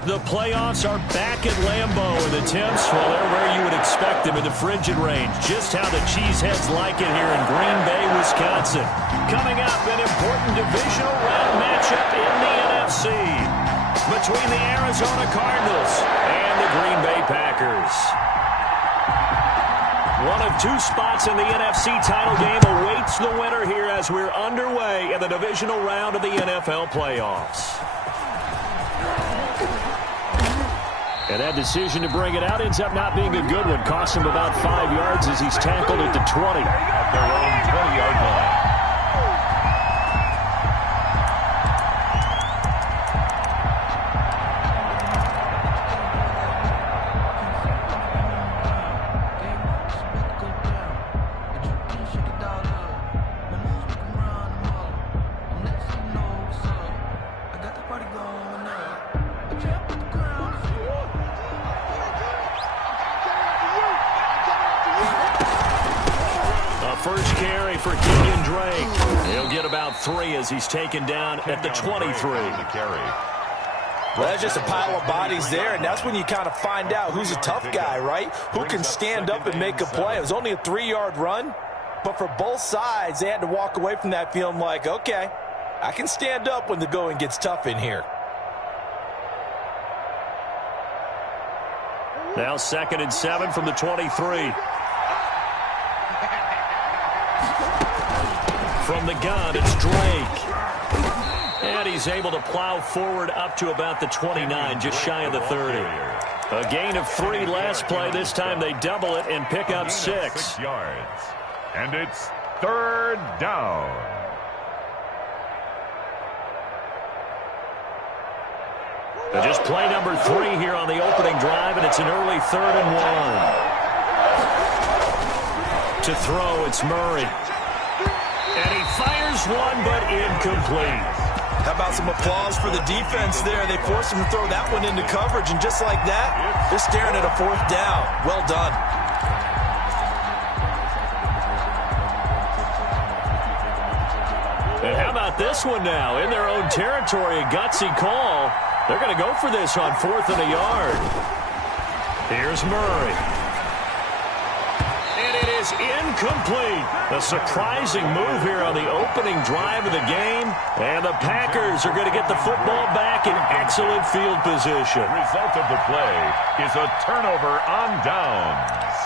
The playoffs are back at Lambeau, and the temps, well, they're where you would expect them in the frigid range. Just how the Cheeseheads like it here in Green Bay, Wisconsin. Coming up, an important divisional round matchup in the NFC between the Arizona Cardinals and the Green Bay Packers. One of two spots in the NFC title game awaits the winner here as we're underway in the divisional round of the NFL playoffs. And that decision to bring it out ends up not being a good one. Cost him about 5 yards as he's tackled at the 20. At their own 20-yard line. First carry for Kenyon Drake. He'll get about 3 as he's taken down at the 23. Well, that's just a pile of bodies there, and that's when you kind of find out who's a tough guy, right? Who can stand up and make a play. It was only a 3-yard run, but for both sides, they had to walk away from that feeling like, okay, I can stand up when the going gets tough in here. Now 2nd and 7 from the 23. From the gun, it's Drake. And he's able to plow forward up to about the 29, just shy of the 30. A gain of 3 last play. This time they double it and pick up 6 yards. And it's 3rd down. Just play number 3 here on the opening drive, and it's an early 3rd and 1. To throw, it's Murray. And he fires one, but incomplete. How about some applause for the defense there? They forced him to throw that one into coverage, and just like that, they're staring at a 4th down. Well done. And how about this one now? In their own territory, a gutsy call. They're going to go for this on 4th and a yard. Here's Murray. And it is incomplete. A surprising move here on the opening drive of the game. And the Packers are going to get the football back in excellent field position. The result of the play is a turnover on downs.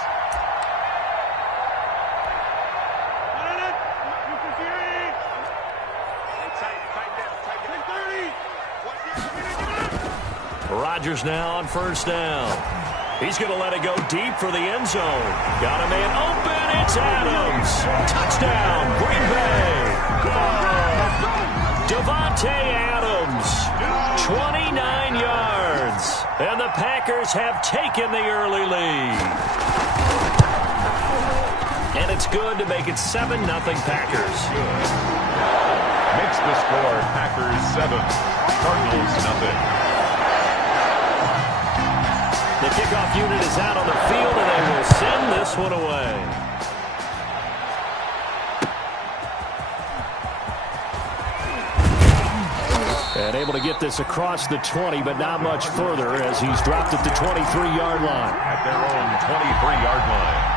Rodgers now on 1st down. He's going to let it go deep for the end zone. Got a man open. It's Adams. Touchdown, Green Bay. Devontae Adams, 29 yards. And the Packers have taken the early lead. And it's good to make it 7-0 Packers. Makes the score Packers 7, Cardinals 0. The kickoff unit is out on the field, and they will send this one away. And able to get this across the 20, but not much further as he's dropped at the 23-yard line. At their own 23-yard line.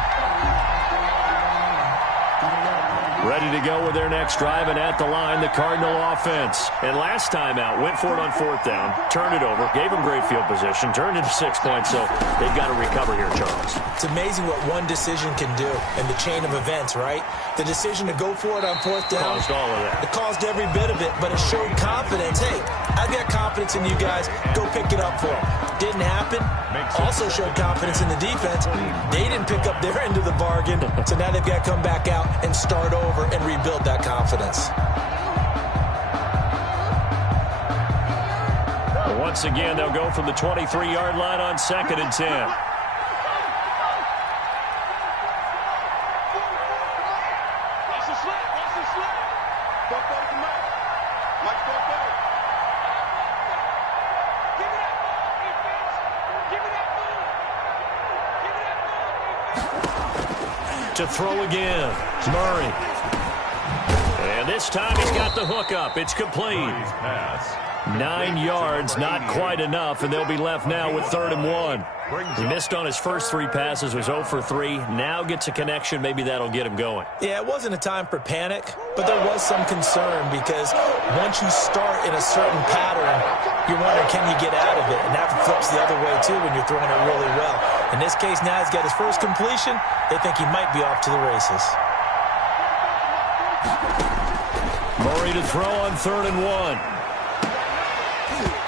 Ready to go with their next drive, and at the line, the Cardinal offense. And last time out, went for it on 4th down, turned it over, gave them great field position, turned into 6 points, so they've got to recover here, Charles. It's amazing what one decision can do in the chain of events, right? The decision to go for it on 4th down. Caused all of that. It caused every bit of it, but it showed confidence. Hey, I've got confidence in you guys. Go pick it up for them. Didn't happen. Also showed confidence in the defense. They didn't pick up their end of the bargain, so now they've got to come back out and start over and rebuild that confidence. Once again, they'll go from the 23-yard line on 2nd and 10. To throw again, Murray. And this time he's got the hook up. It's complete. Pass 9 yards, not quite enough, and they'll be left now with 3rd and 1. He missed on his first 3 passes, was 0 for 3. Now gets a connection. Maybe that'll get him going. Yeah, it wasn't a time for panic, but there was some concern because once you start in a certain pattern, you're wondering, can you get out of it? And that flips the other way, too, when you're throwing it really well. In this case, now he's got his first completion. They think he might be off to the races. Murray to throw on 3rd and 1.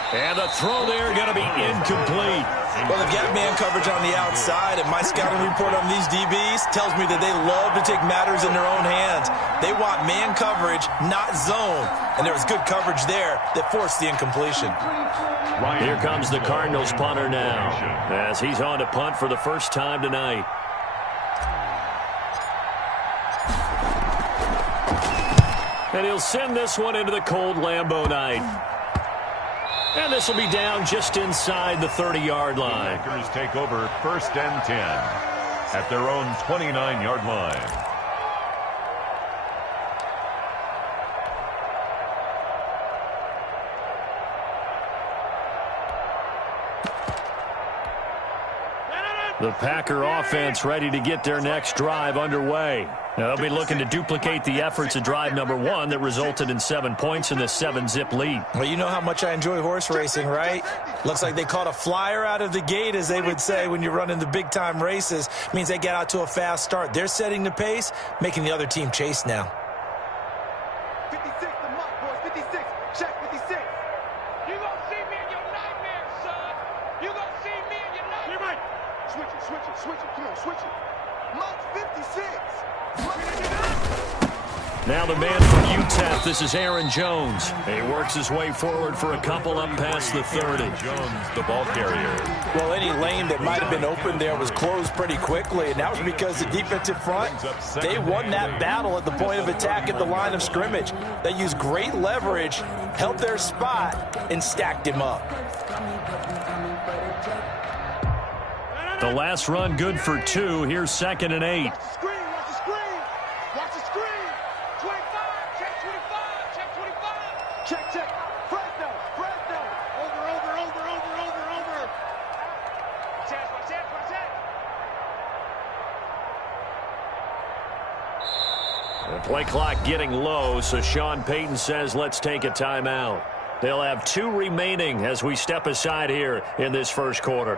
And the throw there going to be incomplete. Well, they've got man coverage on the outside, and my scouting report on these DBs tells me that they love to take matters in their own hands. They want man coverage, not zone. And there was good coverage there that forced the incompletion. Here comes the Cardinals punter now, as he's on to punt for the first time tonight. And he'll send this one into the cold Lambeau night. And this will be down just inside the 30-yard line. The Packers take over 1st and 10 at their own 29-yard line. The Packer offense ready to get their next drive underway. Now, they'll be looking to duplicate the efforts of drive number 1 that resulted in 7 points in the 7-zip lead. Well, you know how much I enjoy horse racing, right? Looks like they caught a flyer out of the gate, as they would say when you're running the big-time races. Means they get out to a fast start. They're setting the pace, making the other team chase now. 56, the mark, boys. 56. Check 56. You gonna see me in your nightmares, son. You gonna see me in your nightmares. Switch it, switch it, switch it. Come on, switch it. Mark 56. Now the man from UTEP, this is Aaron Jones. He works his way forward for a couple up past the 30. Jones, the ball carrier. Well, any lane that might have been open there was closed pretty quickly, and that was because the defensive front, they won that battle at the point of attack at the line of scrimmage. They used great leverage, held their spot, and stacked him up. The last run good for 2. Here's 2nd and 8. Watch the screen, watch the screen. Watch the screen. 25, check 25, check 25. Check, check. Fresno, Fresno. Over. Watch that. The play clock getting low, so Sean Payton says let's take a timeout. They'll have 2 remaining as we step aside here in this first quarter.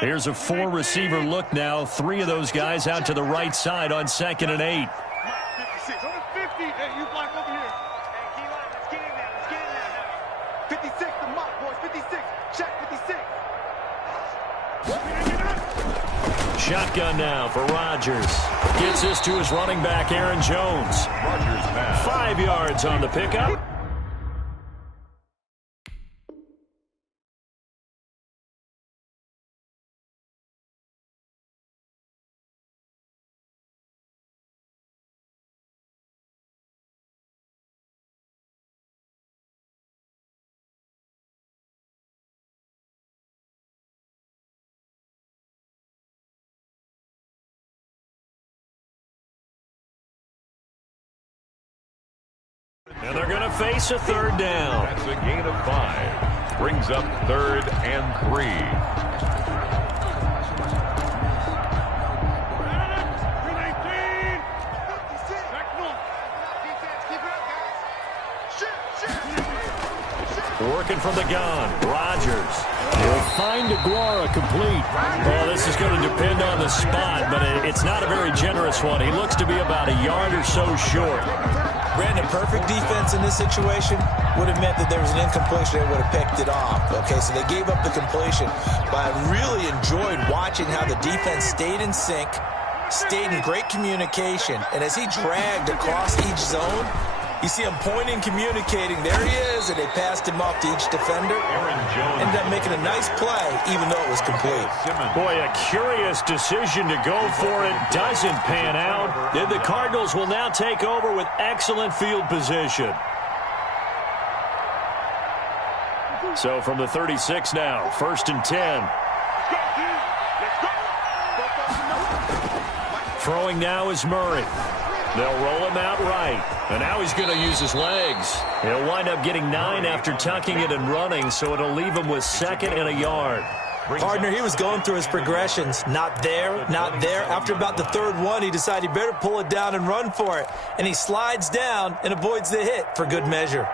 Here's a 4-receiver look now. 3 of those guys out to the right side on 2nd and 8. 56, on the 50. Hey, you block over here. Hey, Keelan, let's get in there. Let's get in there now. 56, the mark, boys. 56. Check 56. Shotgun now for Rodgers. Gets this to his running back, Aaron Jones. Rodgers pass. 5 yards on the pickup. And they're going to face a 3rd down. That's a gain of 5. Brings up 3rd and 3. Working from the gun. Rodgers will find Aguara complete. Well, this is going to depend on the spot, but it's not a very generous one. He looks to be about a yard or so short. Brandon, perfect defense in this situation would have meant that there was an incompletion. They would have picked it off. Okay, so they gave up the completion. But I really enjoyed watching how the defense stayed in sync, stayed in great communication. And as he dragged across each zone, You see him pointing, communicating. There he is, and they passed him off to each defender. Ended up making a nice play, even though it was complete. Boy, a curious decision to go for it. Doesn't pan out. And the Cardinals will now take over with excellent field position. So from the 36 now, 1st and 10. Throwing now is Murray. They'll roll him out right. And now he's going to use his legs. He'll wind up getting 9 after tucking it and running, so it'll leave him with 2nd and a yard. Partner, he was going through his progressions. Not there, not there. After about the 3rd one, he decided he better pull it down and run for it. And he slides down and avoids the hit for good measure.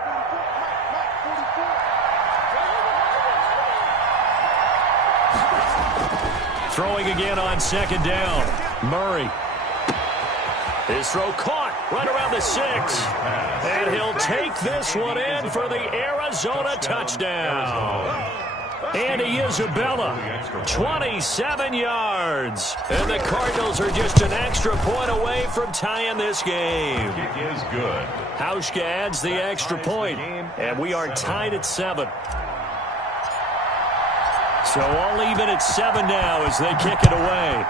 Throwing again on 2nd down. Murray. His throw caught right around the 6. And he'll take this one in for the Arizona touchdown. Andy Isabella, 27 yards. And the Cardinals are just an extra point away from tying this game. Kick is good. Hauschka adds the extra point, and we are tied at 7. So all even at 7 now as they kick it away.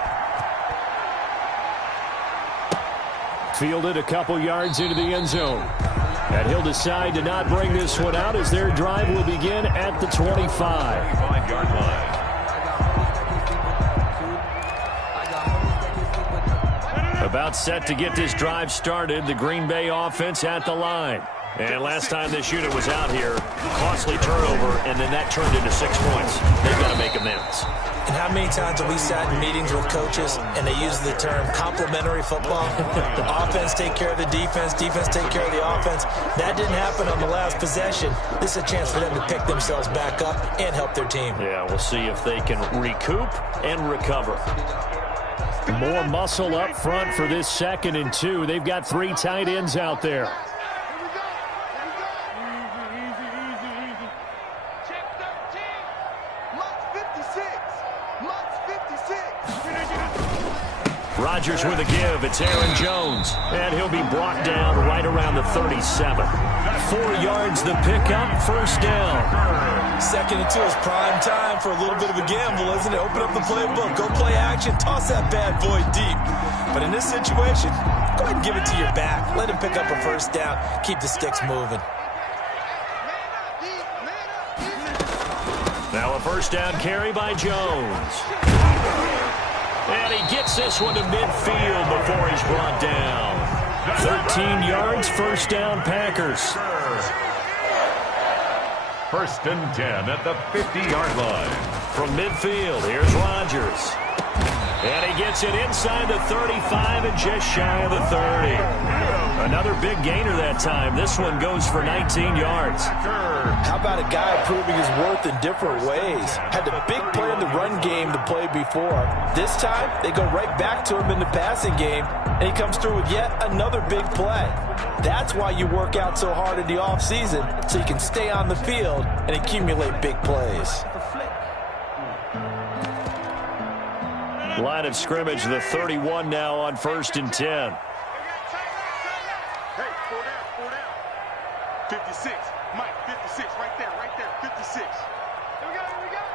Fielded a couple yards into the end zone. And he'll decide to not bring this one out as their drive will begin at the 25-yard line. About set to get this drive started, the Green Bay offense at the line. And last time this unit was out here, costly turnover, and then that turned into 6 points. They've got to make amends. And how many times have we sat in meetings with coaches and they use the term complementary football? Offense take care of the defense, defense take care of the offense. That didn't happen on the last possession. This is a chance for them to pick themselves back up and help their team. Yeah, we'll see if they can recoup and recover. More muscle up front for this 2nd and 2. They've got 3 tight ends out there. Rodgers with a give. It's Aaron Jones. And he'll be brought down right around the 37. 4 yards the pickup, 1st down. 2nd and 2 is prime time for a little bit of a gamble, isn't it? Open up the playbook. Go play action. Toss that bad boy deep. But in this situation, go ahead and give it to your back. Let him pick up a 1st down. Keep the sticks moving. Now a 1st down carry by Jones. And he gets this one to midfield before he's brought down. 13 yards, 1st down, Packers. 1st and 10 at the 50-yard line. From midfield, here's Rodgers. And he gets it inside the 35 and just shy of the 30. Another big gainer that time. This one goes for 19 yards. How about a guy proving his worth in different ways? Had the big play in the run game to play before. This time, they go right back to him in the passing game, and he comes through with yet another big play. That's why you work out so hard in the offseason, so you can stay on the field and accumulate big plays. Line of scrimmage, the 31 now on 1st and 10. Hey, 4 down. 56. Mike, 56. Right there. 56. Here we go.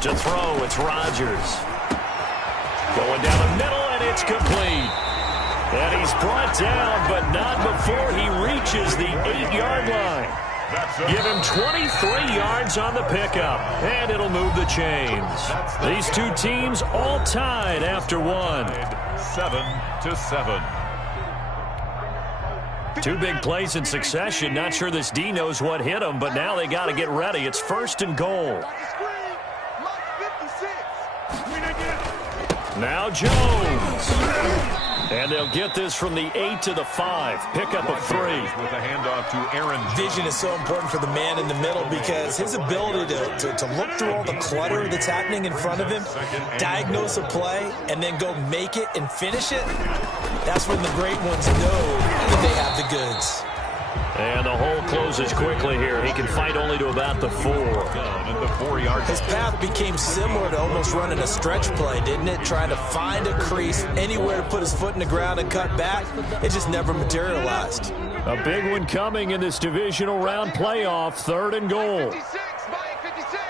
To throw, it's Rodgers. Going down the middle, and it's complete. And he's brought down, but not before he reaches the 8-yard line. Give him 23 yards on the pickup, and it'll move the chains. These 2 teams all tied after 1. 7-7. 2 big plays in succession. Not sure this D knows what hit him, but now they got to get ready. It's 1st and goal. Now Jones. And they'll get this from the 8 to the 5. Pickup of 3. With a handoff to Aaron. Vision is so important for the man in the middle because his ability to look through all the clutter that's happening in front of him, diagnose a play, and then go make it and finish it, that's when the great ones know that they have the goods. And the hole closes quickly here. He can fight only to about the 4. His path became similar to almost running a stretch play, didn't it? Trying to find a crease, anywhere to put his foot in the ground and cut back. It just never materialized. A big one coming in this divisional round playoff. 3rd and goal. 56, Mike, 56.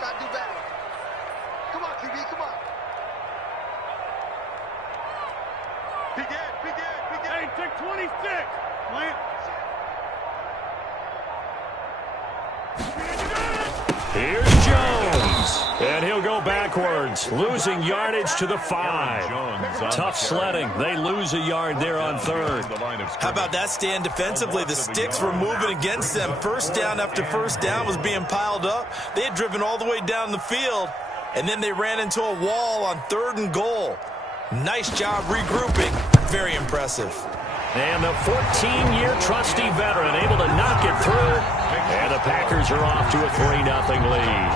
Gotta do better. Come on, QB, come on. Begin. Hey, take 26. Plant. Here's Jones. And he'll go backwards, losing yardage to the 5. Tough sledding. They lose a yard there on 3rd. How about that stand defensively? The sticks were moving against them. First down after first down was being piled up. They had driven all the way down the field, and then they ran into a wall on 3rd and goal. Nice job regrouping. Very impressive. And the 14-year trusty veteran able to knock it through. And the Packers are off to a 3-0 lead.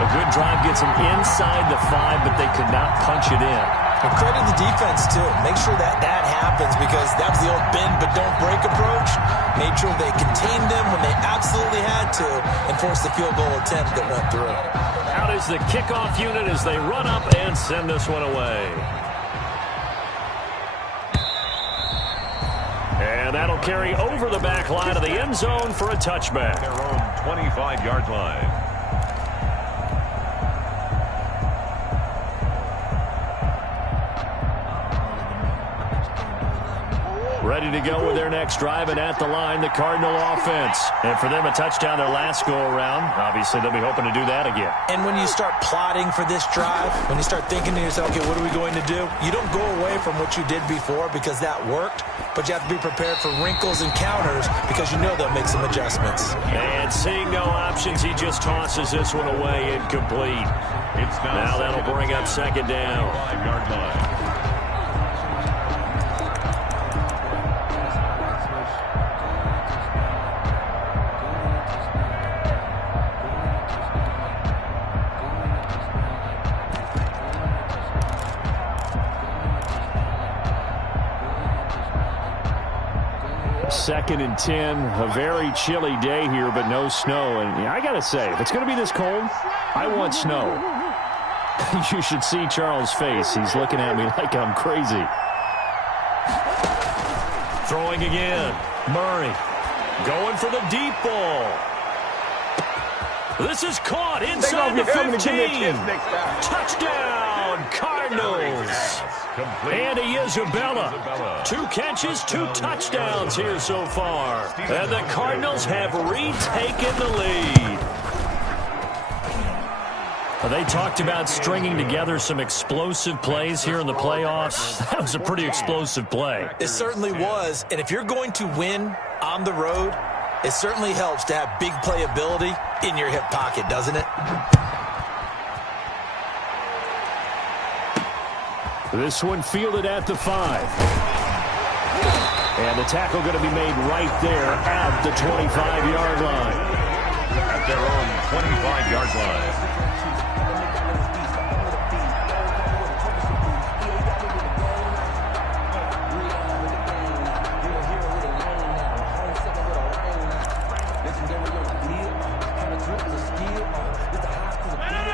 A good drive gets them inside the 5, but they could not punch it in. And credit the defense, too. Make sure that happens, because that was the old bend but don't break approach. Made sure they contained them when they absolutely had to and forced the field goal attempt that went through. Out is the kickoff unit as they run up and send this one away. And that'll carry over the back line of the end zone for a touchback. Their own 25-yard line. Ready to go with their next drive, and at the line, the Cardinal offense. And for them, a touchdown their last go-around. Obviously, they'll be hoping to do that again. And when you start plotting for this drive, when you start thinking to yourself, okay, what are we going to do? You don't go away from what you did before because that worked, but you have to be prepared for wrinkles and counters because you know they'll make some adjustments. And seeing no options, he just tosses this one away, incomplete. Now that'll bring up 2nd down. 5-yard line. Second and 10, a very chilly day here, but no snow. And I got to say, if it's going to be this cold, I want snow. You should see Charles' face. He's looking at me like I'm crazy. Throwing again. Murray going for the deep ball. This is caught inside the 15. Touchdown, Cardinals. And Isabella. 2 catches, 2 touchdowns here so far. And the Cardinals have retaken the lead. They talked about stringing together some explosive plays here in the playoffs. That was a pretty explosive play. It certainly was. And if you're going to win on the road, it certainly helps to have big playability in your hip pocket, doesn't it? This one fielded at the 5. And the tackle going to be made right there at the 25-yard line. At their own 25-yard line.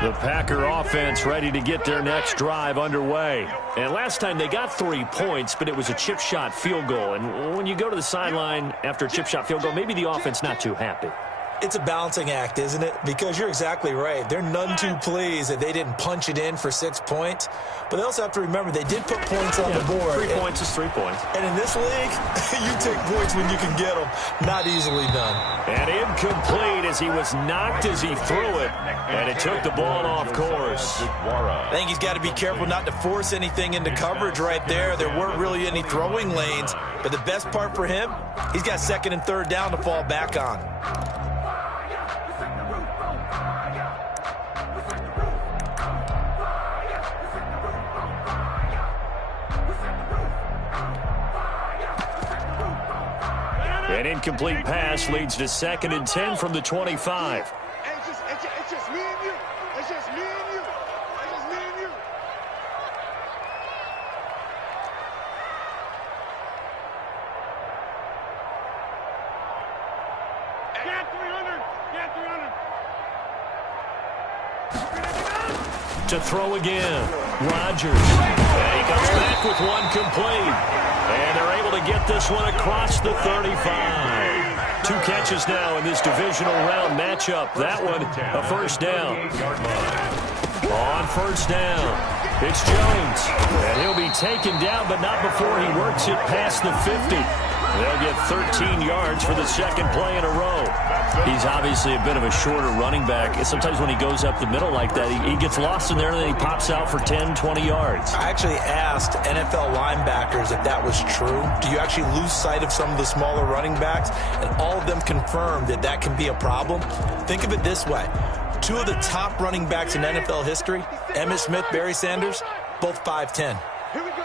The Packer offense ready to get their next drive underway. And last time they got 3 points, but it was a chip shot field goal. And when you go to the sideline after a chip shot field goal, maybe the offense not too happy. It's a balancing act, isn't it? Because you're exactly right. They're none too pleased that they didn't punch it in for 6 points. But they also have to remember they did put points on the board. 3 points is 3 points. And in this league, you take points when you can get them. Not easily done. And incomplete as he was knocked as he threw it. And it took the ball off course. I think he's got to be careful not to force anything into coverage right there. There weren't really any throwing lanes. But the best part for him, he's got 2nd and 3rd down to fall back on. An incomplete pass leads to 2nd and 10 from the 25. It's just me and you. It's just me and you. It's just me and you. To throw again. Rodgers. And he comes back with one complete. And they're able to get this one across the 35. 2 catches now in this divisional round matchup. That one, a first down. On first down, it's Jones. And he'll be taken down, but not before he works it past the 50. They'll get 13 yards for the second play in a row. He's obviously a bit of a shorter running back. Sometimes when he goes up the middle like that, he gets lost in there, and then he pops out for 10, 20 yards. I actually asked NFL linebackers if that was true. Do you actually lose sight of some of the smaller running backs? And all of them confirmed that that can be a problem. Think of it this way. 2 of the top running backs in NFL history, Emmitt Smith, Barry Sanders, both 5'10". Here we go.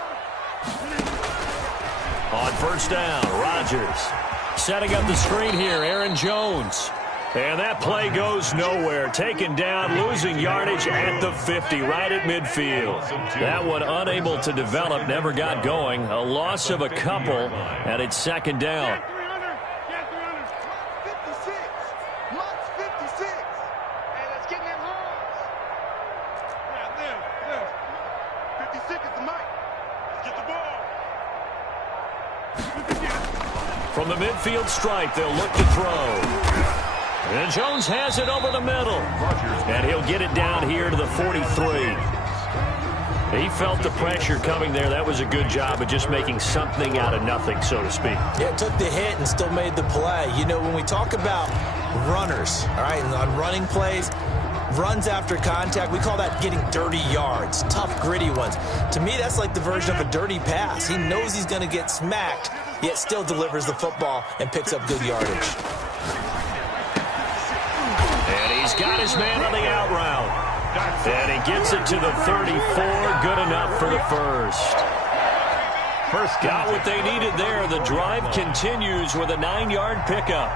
On first down, Rodgers setting up the screen here, Aaron Jones. And that play goes nowhere. Taken down, losing yardage at the 50, right at midfield. That one unable to develop, never got going. A loss of a couple, and it's second down. 56. Mott's 56. Hey, let's get in them horns. Yeah, live. 56 is the mic. Let's get the ball. From the midfield stripe, they'll look to throw. And Jones has it over the middle. And he'll get it down here to the 43. He felt the pressure coming there. That was a good job of just making something out of nothing, so to speak. Yeah, it took the hit and still made the play. You know, when we talk about runners, all right, on running plays, runs after contact, we call that getting dirty yards, tough, gritty ones. To me, that's like the version of a dirty pass. He knows he's going to get smacked, yet still delivers the football and picks up good yardage. And he's got his man on the out route. And he gets it to the 34, good enough for the first. Got what they needed there. The drive continues with a 9-yard pickup.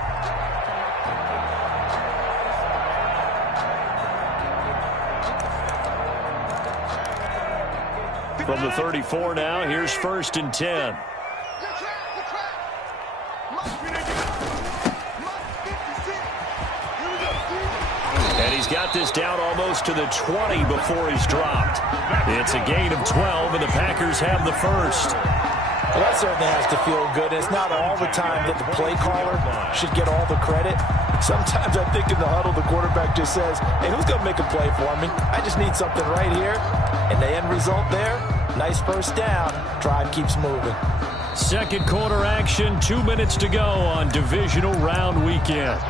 From the 34 now, here's first and 10. And he's got this down almost to the 20 before he's dropped. It's a gain of 12, and the Packers have the first. Well, that certainly has to feel good. It's not all the time that the play caller should get all the credit. Sometimes I think in the huddle, the quarterback just says, hey, who's going to make a play for me? I just need something right here. And the end result there, nice first down. Drive keeps moving. Second quarter action, 2 minutes to go on divisional round weekend.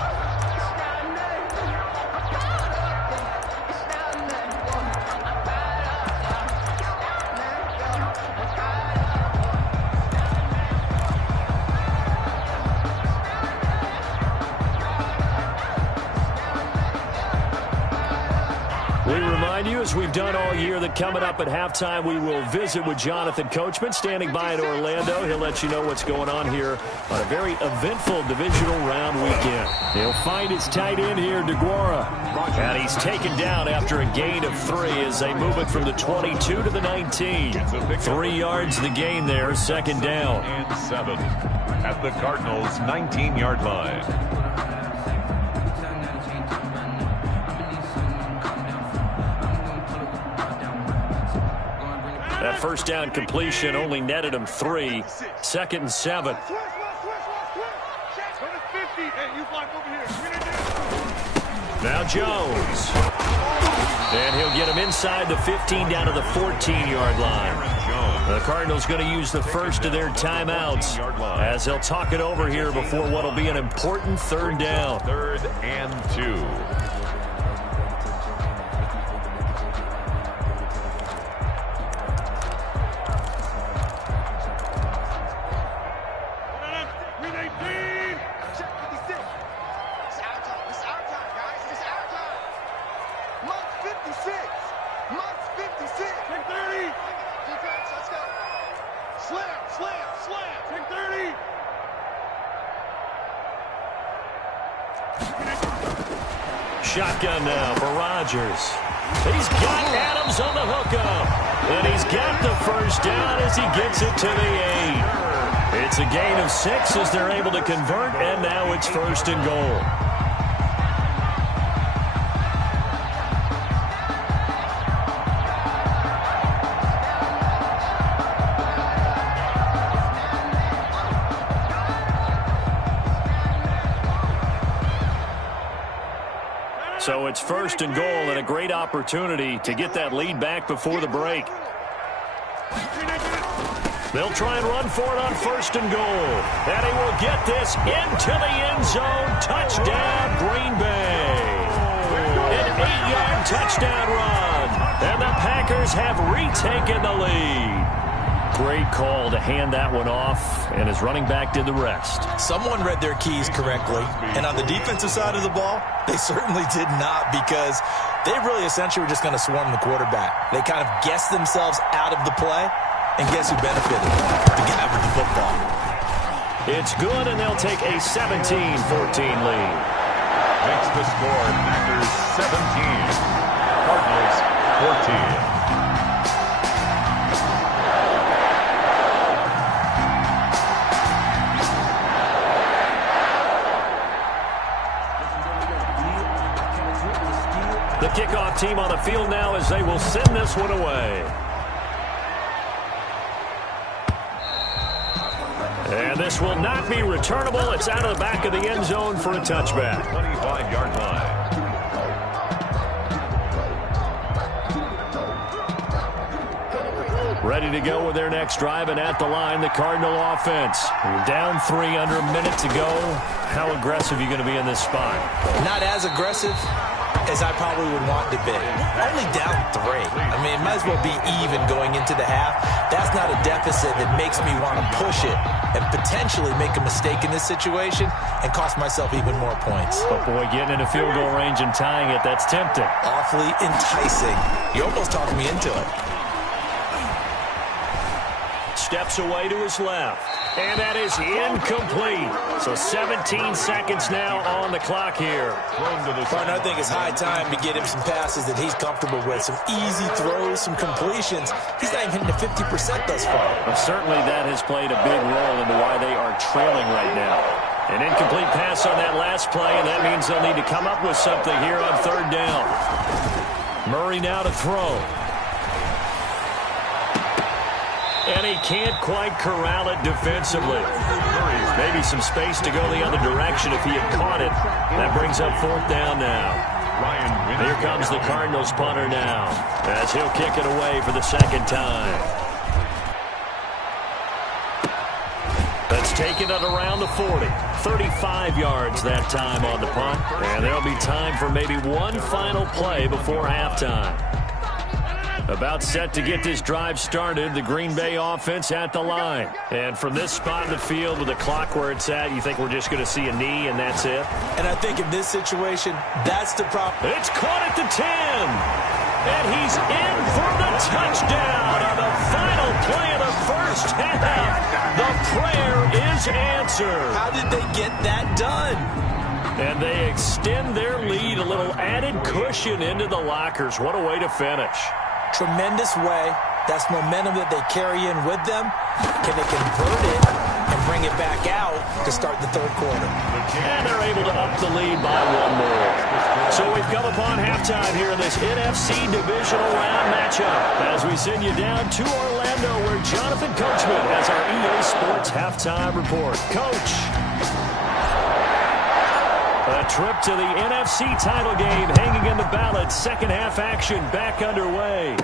As we've done all year, that coming up at halftime, we will visit with Jonathan Coachman, standing by in Orlando. He'll let you know what's going on here on a very eventful divisional round weekend. He'll find his tight end here, DeGuara. And he's taken down after a gain of 3 as they move it from the 22 to the 19. 3 yards the gain there, second down. And 7 at the Cardinals' 19-yard line. That first down completion only netted him 3. Second and 7. Now Jones. And he'll get him inside the 15 down to the 14-yard line. The Cardinals going to use the first of their timeouts as they'll talk it over here before what will be an important third down. 3rd and 2. Shotgun now for Rodgers. He's got Adams on the hookup. And he's got the first down as he gets it to the 8. It's a gain of 6 as they're able to convert, and now it's 1st and goal. So it's 1st and goal and a great opportunity to get that lead back before the break. They'll try and run for it on 1st and goal. And he will get this into the end zone. Touchdown, Green Bay. An 8-yard touchdown run. And the Packers have retaken the lead. Great call to hand that one off, and his running back did the rest. Someone read their keys correctly, and on the defensive side of the ball, they certainly did not, because they really essentially were just going to swarm the quarterback. They kind of guessed themselves out of the play, and guess who benefited? The guy with the football. It's good, and they'll take a 17-14 lead. Makes the score Packers 17, Cardinals 14. The kickoff team on the field now as they will send this one away. And this will not be returnable. It's out of the back of the end zone for a touchback. 25-yard line. Ready to go with their next drive, and at the line, the Cardinal offense. Down 3 under a minute to go. How aggressive are you going to be in this spot? Not as aggressive as I probably would want to be. Only down 3. I mean, it might as well be even going into the half. That's not a deficit that makes me want to push it and potentially make a mistake in this situation and cost myself even more points. But boy, getting into field goal range and tying it, that's tempting. Awfully enticing. You almost talked me into it. Steps away to his left. And that is incomplete. So 17 seconds now on the clock here. Partner, I think it's high time to get him some passes that he's comfortable with. Some easy throws, some completions. He's not even hitting to 50% thus far. Well, certainly that has played a big role into why they are trailing right now. An incomplete pass on that last play, and that means they'll need to come up with something here on 3rd down. Murray now to throw. And he can't quite corral it defensively. Maybe some space to go the other direction if he had caught it. That brings up 4th down now. Here comes the Cardinals punter now, as he'll kick it away for the 2nd time. That's taken it around the 40. 35 yards that time on the punt. And there'll be time for maybe one final play before halftime. About set to get this drive started, the Green Bay offense at the line. And from this spot in the field with the clock where it's at, you think we're just going to see a knee and that's it? And I think in this situation, that's the problem. It's caught at the 10. And he's in for the touchdown on the final play of the 1st half. The prayer is answered. How did they get that done? And they extend their lead, a little added cushion into the lockers. What a way to finish. Tremendous way. That's momentum that they carry in with them. Can they convert it and bring it back out to start the 3rd quarter? And they're able to up the lead by 1 more. So we've come upon halftime here in this NFC Divisional Round matchup as we send you down to Orlando where Jonathan Coachman has our EA Sports Halftime Report. Coach. A trip to the NFC title game hanging in the balance. 2nd half action back underway.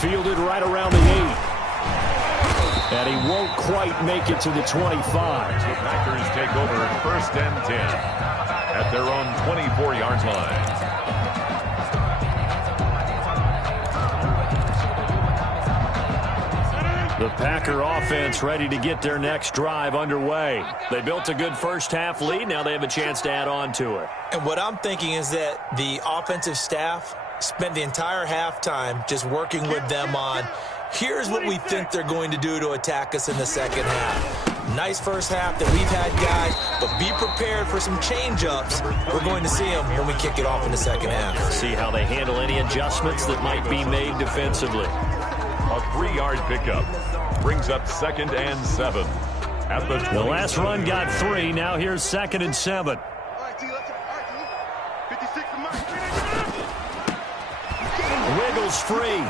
Fielded right around the 8. And he won't quite make it to the 25. The Packers take over 1st and 10 at their own 24-yard line. The Packer offense ready to get their next drive underway. They built a good 1st half lead. Now they have a chance to add on to it. And what I'm thinking is that the offensive staff spent the entire halftime just working with them on, here's what we think they're going to do to attack us in the 2nd half. Nice 1st half that we've had, guys, but be prepared for some change-ups. We're going to see them when we kick it off in the 2nd half. See how they handle any adjustments that might be made defensively. 3-yard pickup. Brings up 2nd and 7 at the 20. The last run got 3. Now here's 2nd and 7. All right, T, let's go. All right, T. 56 to Mike. Wiggles free.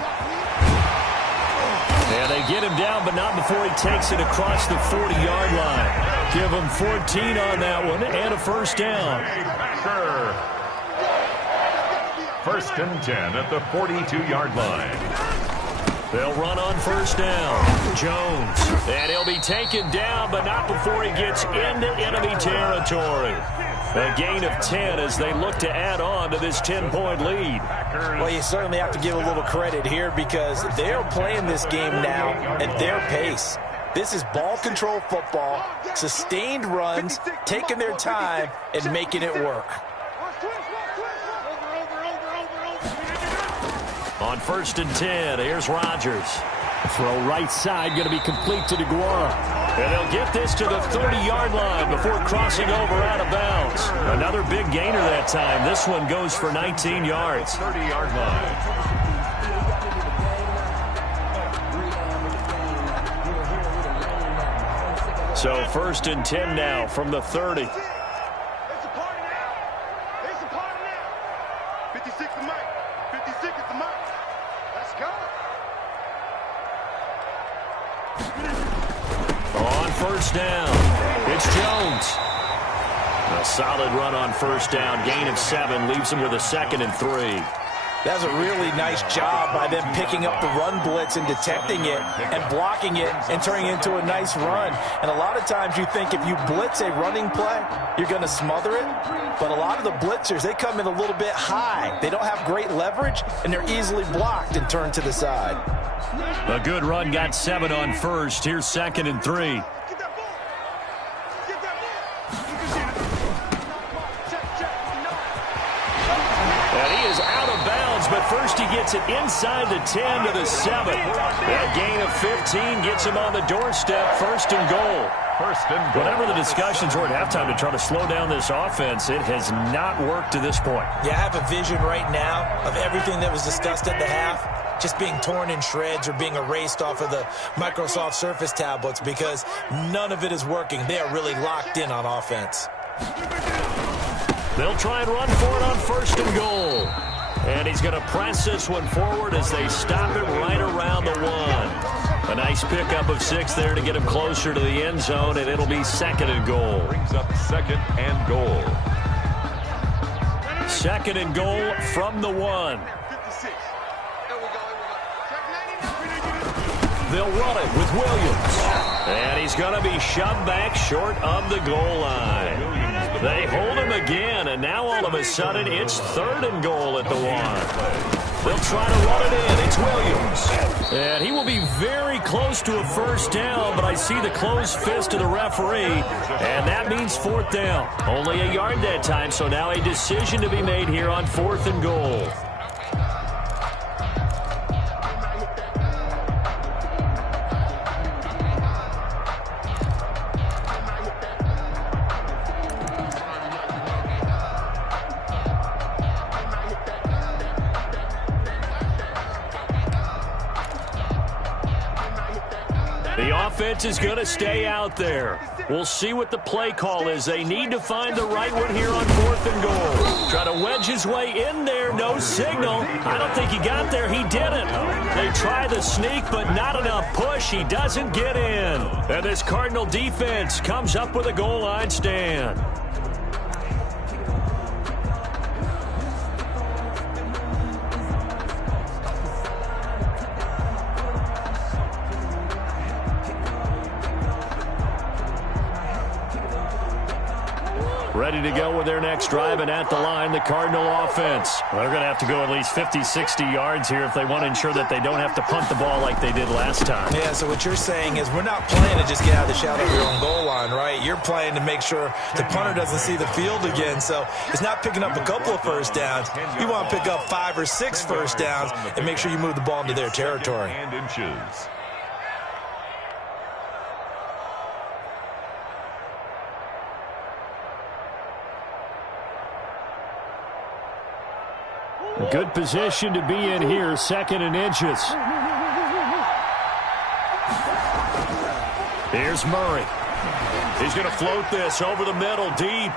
And they get him down, but not before he takes it across the 40-yard line. Give him 14 on that one and a first down. First and 10 at the 42-yard line. They'll run on first down. Jones. And he'll be taken down, but not before he gets into enemy territory. A gain of 10 as they look to add on to this 10-point lead. Well, you certainly have to give a little credit here because they're playing this game now at their pace. This is ball control football, sustained runs, taking their time, and making it work. On first and 10, here's Rodgers. Throw right side, going to be complete to DeGuara. And they'll get this to the 30-yard line before crossing over out of bounds. Another big gainer that time. This one goes for 19 yards. 30-yard line. So first and 10 now from the 30. It's a party now. It's a party now. 56 to Mike. 56 is to Mike. Let's go. On first down, it's Jones. A solid run on first down. Gain of 7 leaves him with a 2nd and 3. That's a really nice job by them picking up the run blitz and detecting it and blocking it and turning it into a nice run. And a lot of times you think if you blitz a running play, you're going to smother it. But a lot of the blitzers, they come in a little bit high. They don't have great leverage, and they're easily blocked and turned to the side. A good run got 7 on first. Here's 2nd and 3. Get that ball. Get that ball. Check. And he is out of bounds, but first he gets it inside the 10 to the 7. A gain of 15 gets him on the doorstep. First and goal. First and goal. Whatever the discussions were at halftime to try to slow down this offense, it has not worked to this point. Yeah, I have a vision right now of everything that was discussed at the half just being torn in shreds or being erased off of the Microsoft Surface tablets because none of it is working. They are really locked in on offense. They'll try and run for it on first and goal. And he's going to press this one forward as they stop it right around the 1. A nice pickup of 6 there to get him closer to the end zone, and it'll be 2nd and goal. Brings up 2nd and goal. 2nd and goal from the 1. 56. Here we go. Check 99. They'll run it with Williams. And he's going to be shoved back short of the goal line. They hold him again, and now all of a sudden it's 3rd and goal at the 1. They'll try to run it in. It's Williams. And he will be very close to a first down, but I see the closed fist of the referee, and that means 4th down. Only a yard that time, so now a decision to be made here on 4th and goal. The offense is going to stay out there. We'll see what the play call is. They need to find the right one here on 4th and goal. Try to wedge his way in there. No signal. I don't think he got there. He didn't. They try the sneak, but not enough push. He doesn't get in. And this Cardinal defense comes up with a goal line stand. Ready to go with their next drive, and at the line, the Cardinal offense. They're going to have to go at least 50, 60 yards here if they want to ensure that they don't have to punt the ball like they did last time. Yeah, so what you're saying is we're not playing to just get out of the shadow of your own goal line, right? You're playing to make sure the punter doesn't see the field again. So it's not picking up a couple of first downs. You want to pick up 5 or 6 first downs and make sure you move the ball into their territory. And inches. Good position to be in here, 2nd and inches. Here's Murray. He's going to float this over the middle, deep.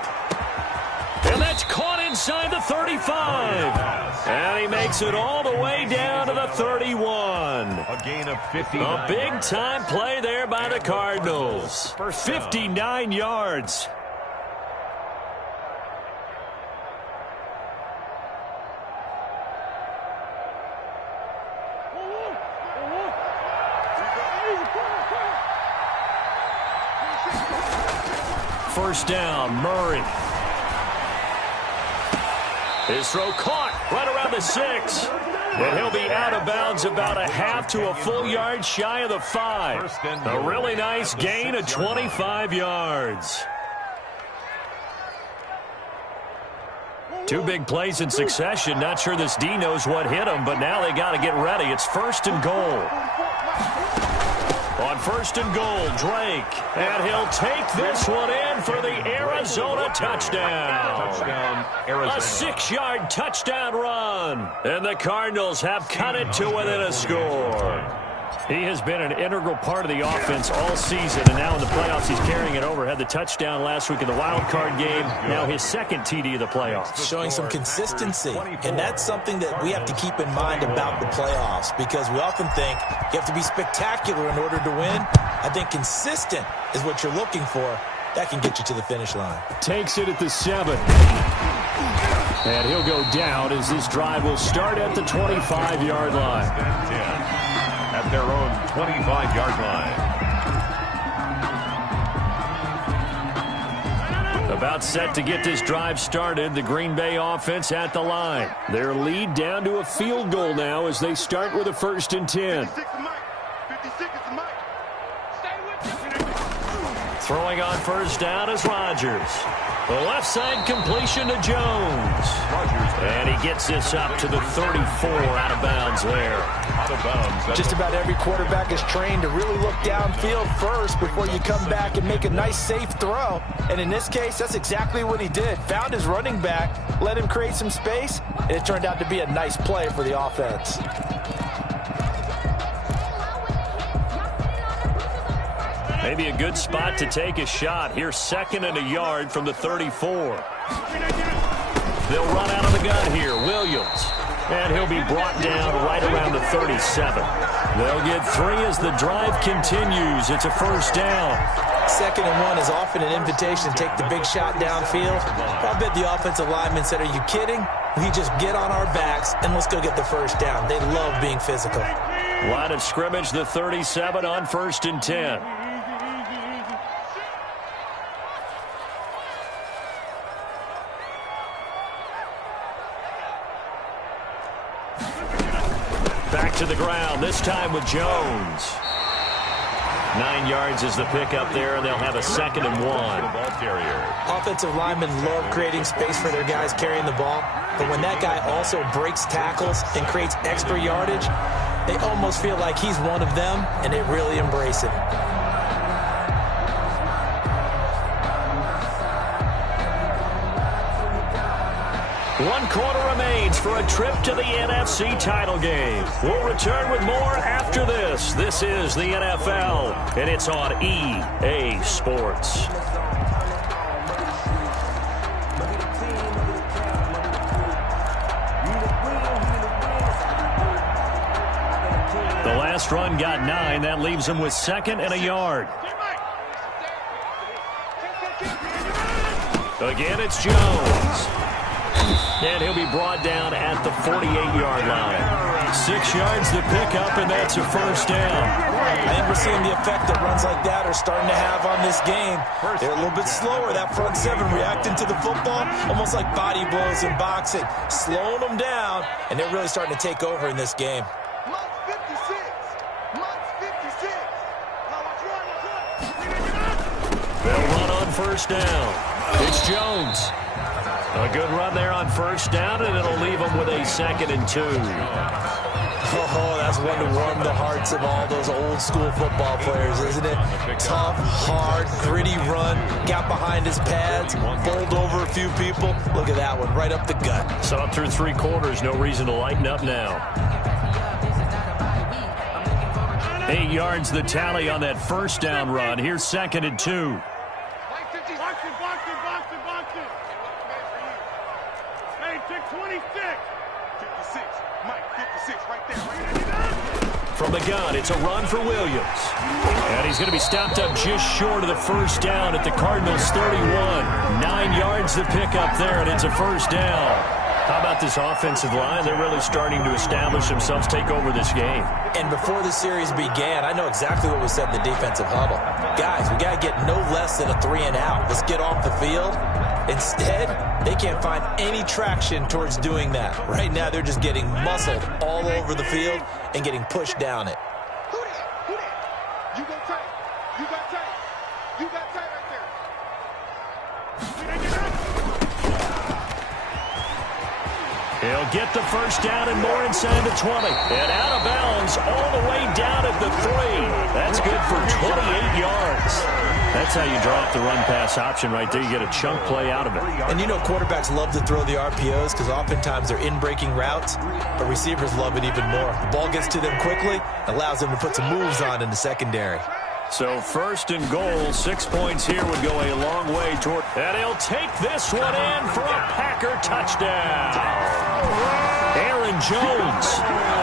And that's caught inside the 35. And he makes it all the way down to the 31. A gain of 59. A big-time play there by the Cardinals. 59 yards. First down, Murray. His throw caught right around the 6. And he'll be out of bounds about a half to a full yard shy of the 5. A really nice gain of 25 yards. Two big plays in succession. Not sure this D knows what hit him, but now they got to get ready. It's first and goal. On first and goal, Drake. And he'll take this one in for the Arizona touchdown. A 6-yard touchdown run. And the Cardinals have cut it to within a score. He has been an integral part of the offense all season, and now in the playoffs he's carrying it over. Had the touchdown last week in the wild card game. Now his second TD of the playoffs. Showing some consistency, and that's something that we have to keep in mind about the playoffs, because we often think you have to be spectacular in order to win. I think consistent is what you're looking for. That can get you to the finish line. Takes it at the 7. And he'll go down as this drive will start at the 25-yard line. At their own 25-yard line. About set to get this drive started, the Green Bay offense at the line. Their lead down to a field goal now as they start with a 1st and 10. Throwing on first down is Rodgers. The left side completion to Jones. And he gets this up to the 34 out of bounds there. Out of bounds. Just about every quarterback is trained to really look downfield first before you come back and make a nice, safe throw. And in this case, that's exactly what he did. Found his running back, let him create some space, and it turned out to be a nice play for the offense. Maybe a good spot to take a shot. Here's 2nd and a yard from the 34. They'll run out of the gun here. Williams. And he'll be brought down right around the 37. They'll get 3 as the drive continues. It's a first down. 2nd and 1 is often an invitation to take the big shot downfield. I bet the offensive lineman said, "Are you kidding? We just get on our backs and let's go get the first down." They love being physical. Line of scrimmage, the 37 on 1st and 10. Back to the ground, this time with Jones. 9 yards is the pickup there, and they'll have a 2nd and 1. Offensive linemen love creating space for their guys carrying the ball, but when that guy also breaks tackles and creates extra yardage, they almost feel like he's one of them, and they really embrace it. One quarter remains for a trip to the NFC title game. We'll return with more after this. This is the NFL, and it's on EA Sports. The last run got 9. That leaves him with 2nd and a yard. Again, it's Jones. And he'll be brought down at the 48-yard line. 6 yards to pick up, and that's a first down. I think we're seeing the effect that runs like that are starting to have on this game. They're a little bit slower, that front 7 reacting to the football, almost like body blows in boxing, slowing them down, and they're really starting to take over in this game. They'll run on first down. It's Jones. A good run there on first down, and it'll leave them with a 2nd and 2. Oh, that's one to warm the hearts of all those old school football players, isn't it? Tough, hard, gritty run, got behind his pads, bowled over a few people. Look at that one, right up the gut. So up through 3 quarters, no reason to lighten up now. 8 yards the tally on that first down run. Here's 2nd and 2. Box it. Hey, check 26. 56. Mike, 56 right there. From the gun, it's a run for Williams. And he's going to be stopped up just short of the first down at the Cardinals' 31. 9 yards to pick up there, and it's a first down. How about this offensive line? They're really starting to establish themselves, take over this game. And before the series began, I know exactly what was said in the defensive huddle. Guys, we got to get no less than a 3 and out. Let's get off the field. Instead, they can't find any traction towards doing that. Right now, they're just getting muscled all over the field and getting pushed down it. Who that? You got tight. You got tight right there. He'll get the first down and more inside the 20. And out of bounds all the way down at the 3. That's good for 28 yards. That's how you draw up the run-pass option right there. You get a chunk play out of it. And you know quarterbacks love to throw the RPOs because oftentimes they're in-breaking routes, but receivers love it even more. The ball gets to them quickly, allows them to put some moves on in the secondary. So 1st and goal, 6 points here would go a long way toward. And he'll take this one in for a Packer touchdown. Aaron Jones,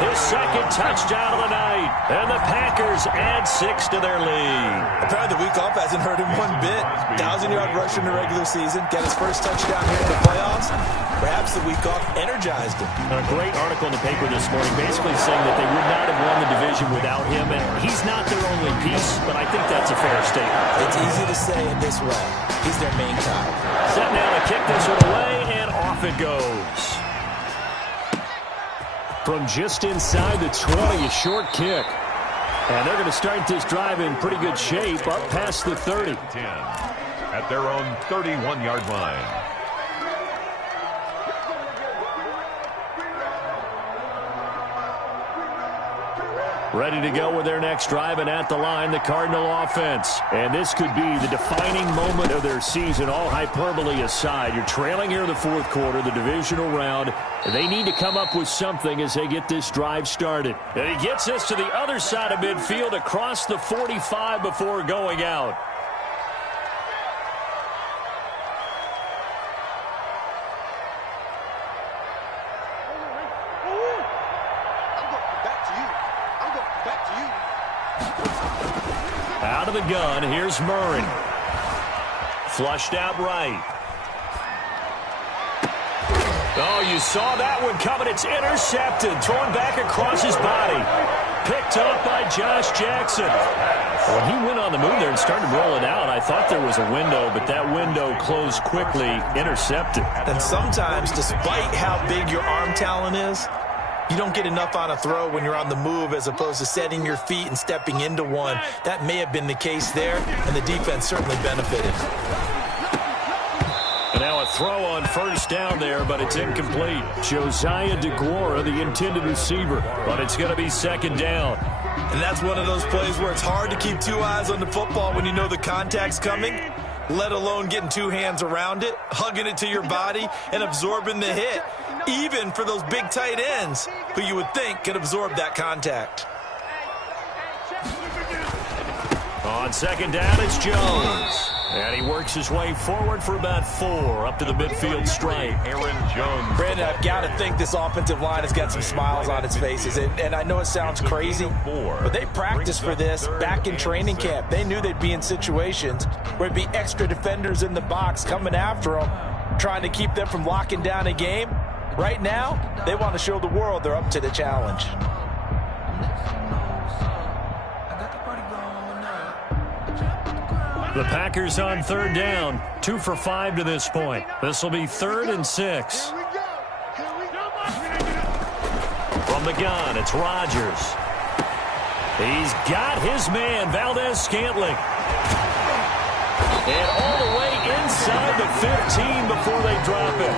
his 2nd touchdown of the night. And the Packers add 6 to their lead. Apparently the week off hasn't hurt him one bit. 1,000-yard rush in the regular season. Got his first touchdown here in the playoffs. Perhaps the week off energized him. A great article in the paper this morning basically saying that they would not have won the division without him. And he's not their only piece, but I think that's a fair statement. It's easy to say it this way. He's their main guy. Set now to kick this one away, and off it goes. From just inside the 20, a short kick. And they're going to start this drive in pretty good shape, up past the 30. 10 at their own 31-yard line. Ready to go with their next drive, and at the line, the Cardinal offense. And this could be the defining moment of their season, all hyperbole aside. You're trailing here in the 4th quarter, the divisional round. They need to come up with something as they get this drive started. And he gets this to the other side of midfield, across the 45 before going out. Out of the gun, here's Murray. Flushed out right. Oh, you saw that one coming. It's intercepted. Thrown back across his body. Picked up by Josh Jackson. When he went on the move there and started rolling out, I thought there was a window, but that window closed quickly. Intercepted. And sometimes, despite how big your arm talent is, you don't get enough on a throw when you're on the move as opposed to setting your feet and stepping into one. That may have been the case there, and the defense certainly benefited. And now a throw on first down there, but it's incomplete. Josiah DeGuara, the intended receiver, but it's going to be 2nd down. And that's one of those plays where it's hard to keep 2 eyes on the football when you know the contact's coming, let alone getting 2 hands around it, hugging it to your body, and absorbing the hit. Even for those big tight ends who you would think could absorb that contact. On 2nd down, it's Jones. And he works his way forward for about 4 up to the midfield stripe. Aaron Jones. Brandon, I've got to think this offensive line has got some smiles on its faces. And I know it sounds crazy, but they practiced for this back in training camp. They knew they'd be in situations where there'd be extra defenders in the box coming after them, trying to keep them from locking down a game. Right now, they want to show the world they're up to the challenge. The Packers on 3rd down, 2 for 5 to this point. This will be 3rd and 6. From the gun, it's Rodgers. He's got his man, Valdez-Scantling. And all the way inside the 15 before they drop it.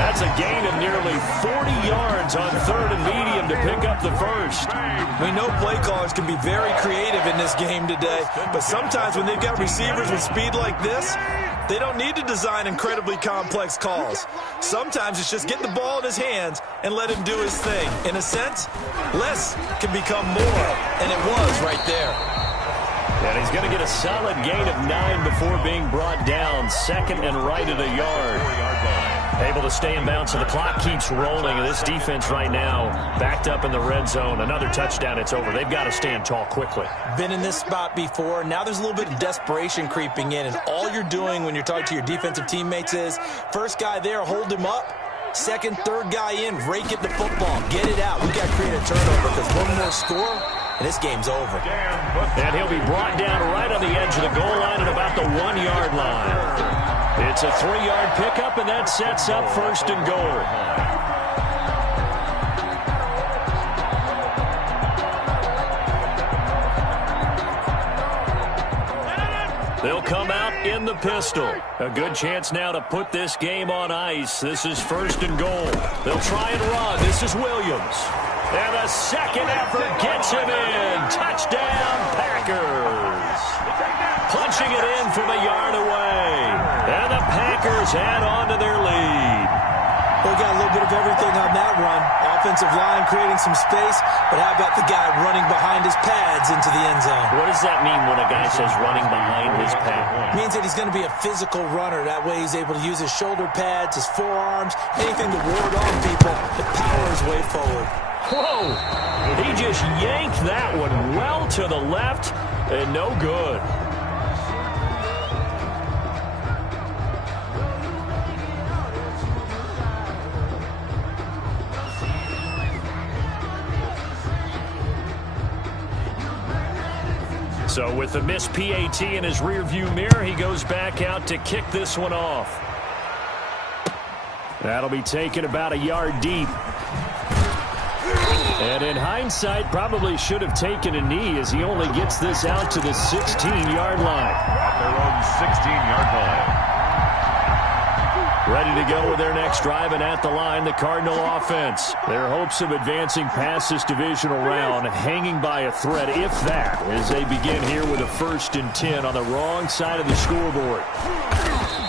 That's a gain of nearly 40 yards on 3rd and medium to pick up the first. We know play callers can be very creative in this game today, but sometimes when they've got receivers with speed like this, They don't need to design incredibly complex calls. Sometimes it's just get the ball in his hands and let him do his thing. In a sense, less can become more, and it was right there. And he's going to get a solid gain of 9 before being brought down. Second and right at a yard. Able to stay in bounds, so the clock keeps rolling. And this defense right now backed up in the red zone. Another touchdown, it's over. They've got to stand tall quickly. Been in this spot before. Now there's a little bit of desperation creeping in. And all you're doing when you're talking to your defensive teammates is, first guy there, hold him up. Second, third guy in, rake at the football. Get it out. We've got to create a turnover because one more score, and this game's over. And he'll be brought down right on the edge of the goal line at about the 1-yard line. It's a 3-yard pickup, and that sets up first and goal. They'll come out in the pistol. A good chance now to put this game on ice. This is first and goal. They'll try and run. This is Williams. And a second effort gets him in. Touchdown, Packers. Punching it in from a yard away. And the Packers add on to their lead. We got a little bit of everything on that run. Offensive line creating some space, but how about the guy running behind his pads into the end zone? What does that mean when a guy says running behind his pad? It means that he's going to be a physical runner. That way he's able to use his shoulder pads, his forearms, anything to ward off people to power his way forward. Whoa! He just yanked that one well to the left, and no good. So with the missed PAT in his rearview mirror, he goes back out to kick this one off. That'll be taken about a yard deep. And in hindsight, probably should have taken a knee as he only gets this out to the 16-yard line. At their own 16-yard line. Ready to go with their next drive, and at the line, the Cardinal offense. Their hopes of advancing past this divisional round hanging by a thread, if that, as they begin here with a 1st and 10 on the wrong side of the scoreboard.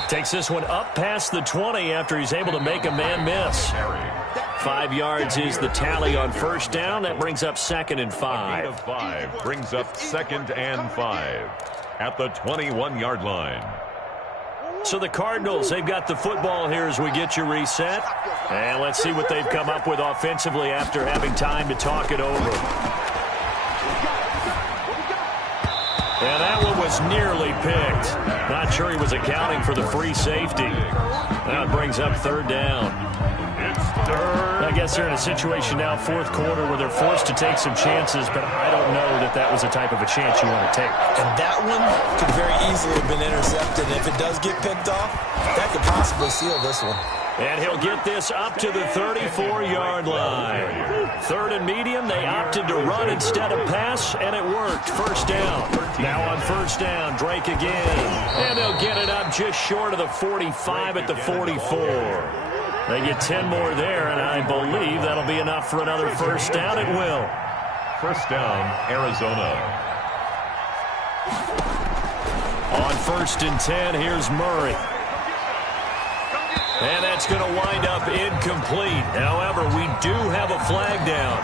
Takes this one up past the 20 after he's able to make a man miss. 5 yards is the tally on first down. That brings up 2nd and 5. A gain of 5 brings up 2nd and 5 at the 21-yard line. So the Cardinals, they've got the football here as we get you reset. And let's see what they've come up with offensively after having time to talk it over. And that one was nearly picked. Not sure he was accounting for the free safety. That brings up 3rd down. I guess they're in a situation now, 4th quarter, where they're forced to take some chances, but I don't know that that was the type of a chance you want to take. And that one could very easily have been intercepted. And if it does get picked off, that could possibly seal this one. And he'll get this up to the 34-yard line. 3rd and medium, they opted to run instead of pass, and it worked. First down. Now on first down, Drake again. And they'll get it up just short of the 45 at the 44. They get 10 more there, and I believe that'll be enough for another first down. It will. First down, Arizona. On 1st and 10, here's Murray. And that's going to wind up incomplete. However, we do have a flag down.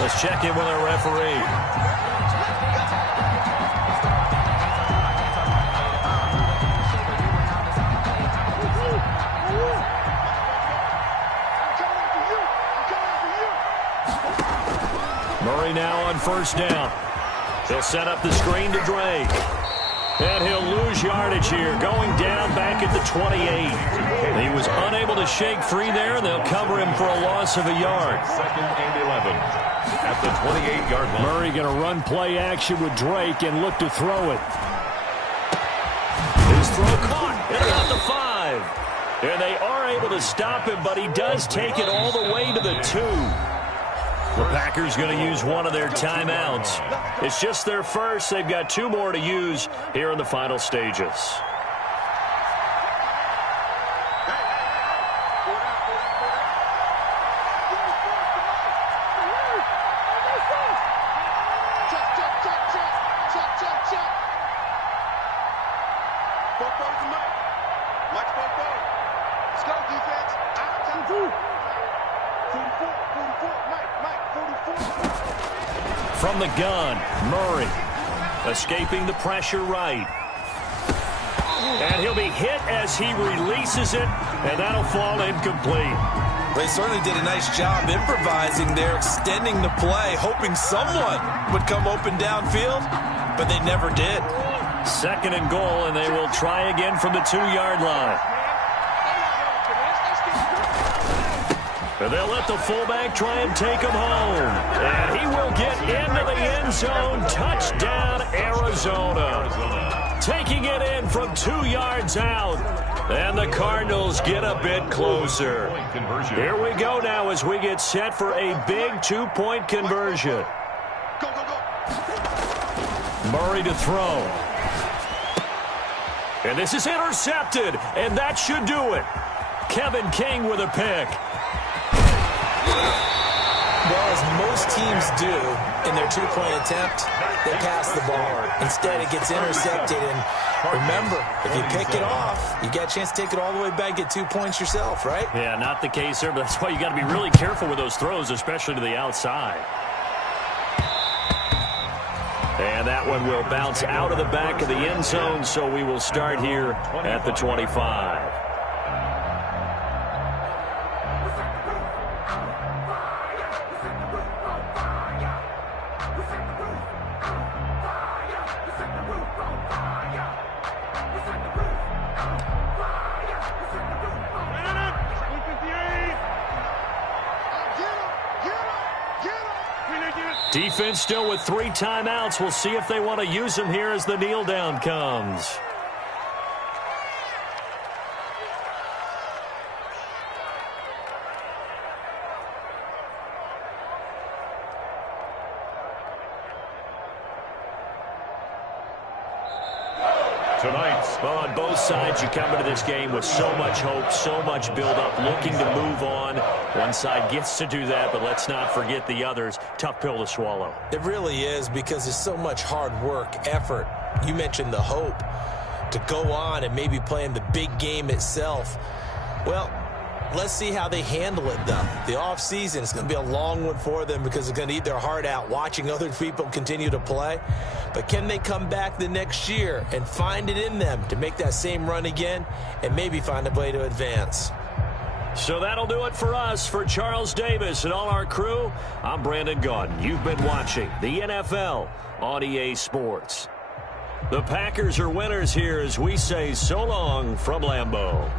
Let's check in with our referee. Murray now on first down. He'll set up the screen to Drake. And he'll lose yardage here, going down back at the 28. He was unable to shake free there, and they'll cover him for a loss of a yard. 2nd and 11 at the 28-yard line. Murray going to run play action with Drake and look to throw it. His throw caught at about the 5. And they are able to stop him, but he does take it all the way to the 2. The Packers going to use one of their timeouts. It's just their first. They've got 2 more to use here in the final stages. From the gun, Murray. Escaping the pressure right. And he'll be hit as he releases it, and that'll fall incomplete. They certainly did a nice job improvising there, extending the play, hoping someone would come open downfield, but they never did. 2nd and goal, and they will try again from the 2-yard line. And they'll let the fullback try and take him home. And he will get into the end zone. Touchdown, Arizona. Taking it in from 2 yards out. And the Cardinals get a bit closer. Here we go now as we get set for a big 2-point conversion. Murray to throw. And this is intercepted. And that should do it. Kevin King with a pick. Well, as most teams do in their 2-point attempt, they pass the ball. Instead, it gets intercepted. And remember, if you pick it off, you get a chance to take it all the way back, get 2 points yourself, right? Yeah, not the case there, but that's why you got to be really careful with those throws, especially to the outside. And that one will bounce out of the back of the end zone, so we will start here at the 25. Defense still with 3 timeouts. We'll see if they want to use them here as the kneel down comes. Tonight's. Well, on both sides, you come into this game with so much hope, so much build-up, looking to move on. One side gets to do that, but let's not forget the others. Tough pill to swallow. It really is, because there's so much hard work, effort. You mentioned the hope to go on and maybe play in the big game itself. Well, let's see how they handle it, though. The offseason is going to be a long one for them because they're going to eat their heart out watching other people continue to play. But can they come back the next year and find it in them to make that same run again and maybe find a way to advance? So that'll do it for us. For Charles Davis and all our crew, I'm Brandon Gaudin. You've been watching the NFL on EA Sports. The Packers are winners here as we say so long from Lambeau.